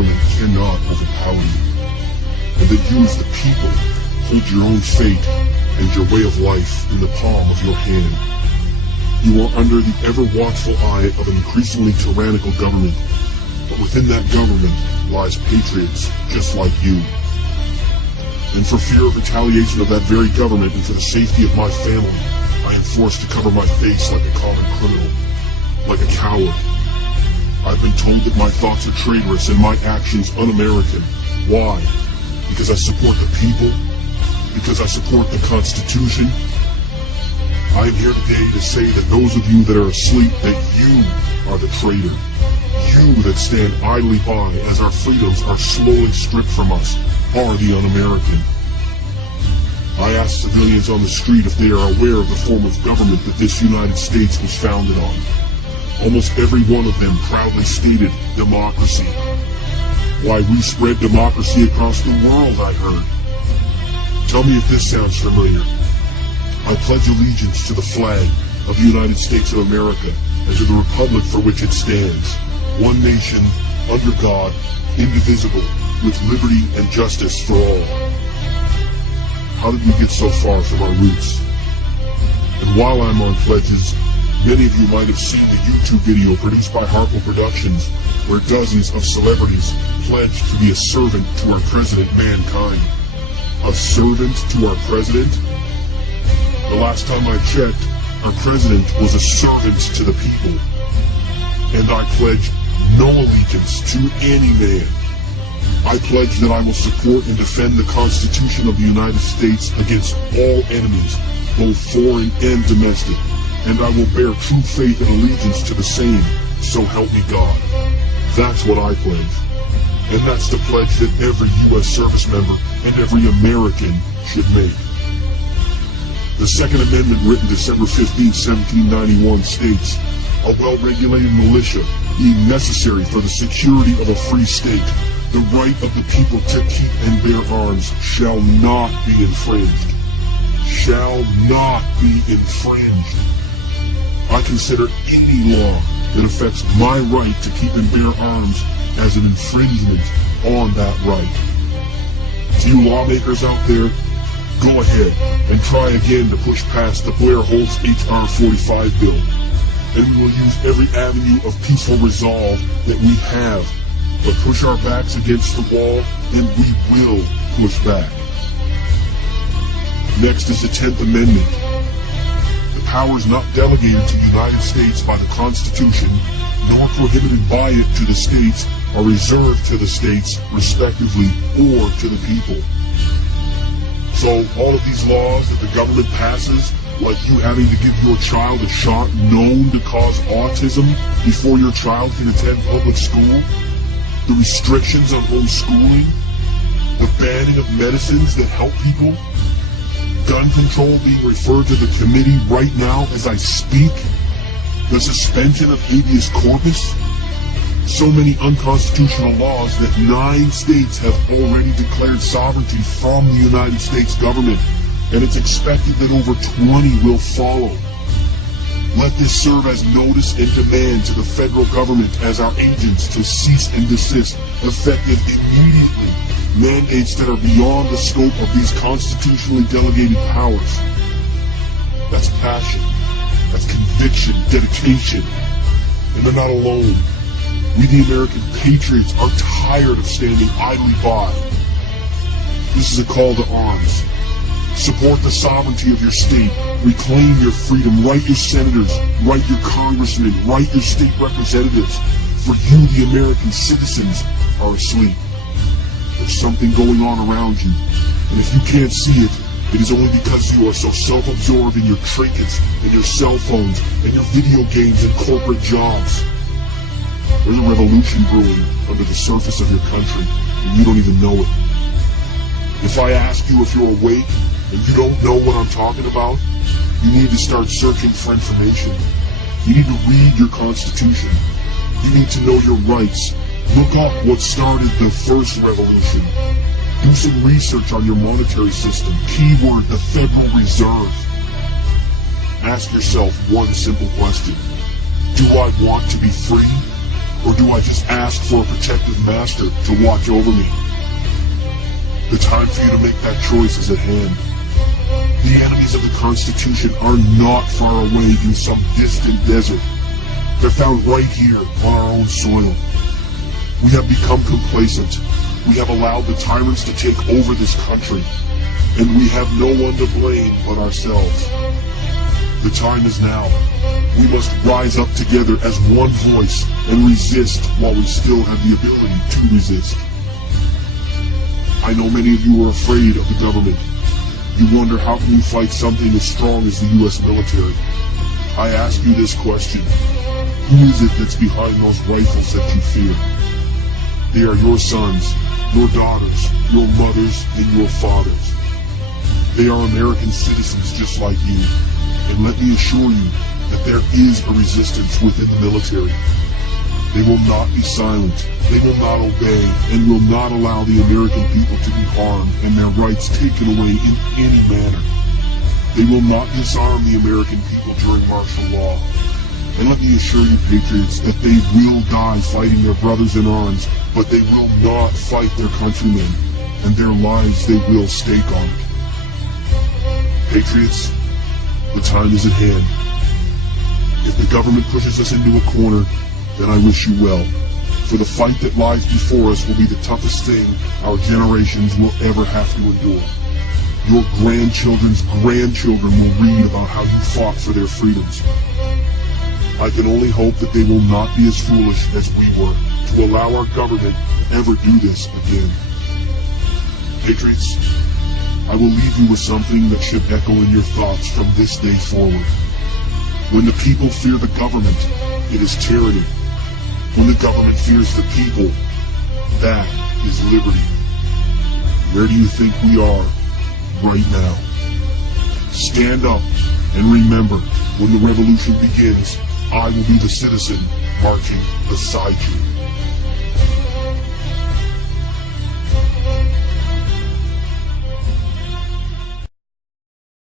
government cannot overpower you, and that you as the people hold your own fate and your way of life in the palm of your hand. You are under the ever-watchful eye of an increasingly tyrannical government, but within that government lies patriots just like you. And for fear of retaliation of that very government and for the safety of my family, I am forced to cover my face like a common criminal, like a coward. I've been told that my thoughts are traitorous and my actions un-American. Why? Because I support the people? Because I support the Constitution? I am here today to say that those of you that are asleep, that you are the traitor. You that stand idly by as our freedoms are slowly stripped from us are the un-American. I ask civilians on the street if they are aware of the form of government that this United States was founded on. Almost every one of them proudly stated democracy. Why, we spread democracy across the world, I heard. Tell me if this sounds familiar. I pledge allegiance to the flag of the United States of America and to the republic for which it stands, one nation, under God, indivisible, with liberty and justice for all. How did we get so far from our roots? And while I'm on pledges, many of you might have seen the YouTube video produced by Harpo Productions, where dozens of celebrities pledged to be a servant to our president, mankind. A servant to our president? The last time I checked, our president was a servant to the people. And I pledge no allegiance to any man. I pledge that I will support and defend the Constitution of the United States against all enemies, both foreign and domestic, and I will bear true faith and allegiance to the same, so help me God. That's what I pledge. And that's the pledge that every U.S. service member and every American should make. The Second Amendment, written December 15, 1791, states, "A well-regulated militia being necessary for the security of a free state, the right of the people to keep and bear arms shall not be infringed." Shall not be infringed. I consider any law that affects my right to keep and bear arms as an infringement on that right. To you lawmakers out there, go ahead and try again to push past the Blair-Holtz H.R. 45 bill, and we will use every avenue of peaceful resolve that we have, but push our backs against the wall, and we will push back. Next is the 10th Amendment. The powers not delegated to the United States by the Constitution, nor prohibited by it to the states, are reserved to the states, respectively, or to the people. So all of these laws that the government passes, like you having to give your child a shot known to cause autism before your child can attend public school, the restrictions on homeschooling, the banning of medicines that help people, gun control being referred to the committee right now as I speak, the suspension of habeas corpus, so many unconstitutional laws that 9 states have already declared sovereignty from the United States government, and it's expected that over 20 will follow. Let this serve as notice and demand to the federal government as our agents to cease and desist, effective immediately, mandates that are beyond the scope of these constitutionally delegated powers. That's passion, that's conviction, dedication, and they're not alone. We, the American patriots, are tired of standing idly by. This is a call to arms. Support the sovereignty of your state. Reclaim your freedom. Write your senators. Write your congressmen. Write your state representatives. For you, the American citizens, are asleep. There's something going on around you. And if you can't see it, it is only because you are so self-absorbed in your trinkets, and your cell phones, and your video games and corporate jobs. There's a revolution brewing under the surface of your country, and you don't even know it. If I ask you if you're awake, and you don't know what I'm talking about, you need to start searching for information. You need to read your Constitution. You need to know your rights. Look up what started the first revolution. Do some research on your monetary system. Keyword, the Federal Reserve. Ask yourself one simple question. Do I want to be free? Or do I just ask for a protective master to watch over me? The time for you to make that choice is at hand. The enemies of the Constitution are not far away in some distant desert. They're found right here on our own soil. We have become complacent. We have allowed the tyrants to take over this country, and we have no one to blame but ourselves. The time is now. We must rise up together as one voice and resist while we still have the ability to resist. I know many of you are afraid of the government. You wonder how can you fight something as strong as the U.S. military. I ask you this question. Who is it that's behind those rifles that you fear? They are your sons, your daughters, your mothers, and your fathers. They are American citizens just like you. And let me assure you that there is a resistance within the military. They will not be silent, they will not obey, and will not allow the American people to be harmed and their rights taken away in any manner. They will not disarm the American people during martial law. And let me assure you, patriots, that they will die fighting their brothers in arms, but they will not fight their countrymen, and their lives they will stake on it. Patriots, the time is at hand. If the government pushes us into a corner, then I wish you well, for the fight that lies before us will be the toughest thing our generations will ever have to endure. Your grandchildren's grandchildren will read about how you fought for their freedoms. I can only hope that they will not be as foolish as we were to allow our government to ever do this again. Patriots, I will leave you with something that should echo in your thoughts from this day forward. When the people fear the government, it is tyranny. When the government fears the people, that is liberty. Where do you think we are right now? Stand up and remember, when the revolution begins, I will be the citizen marching beside you.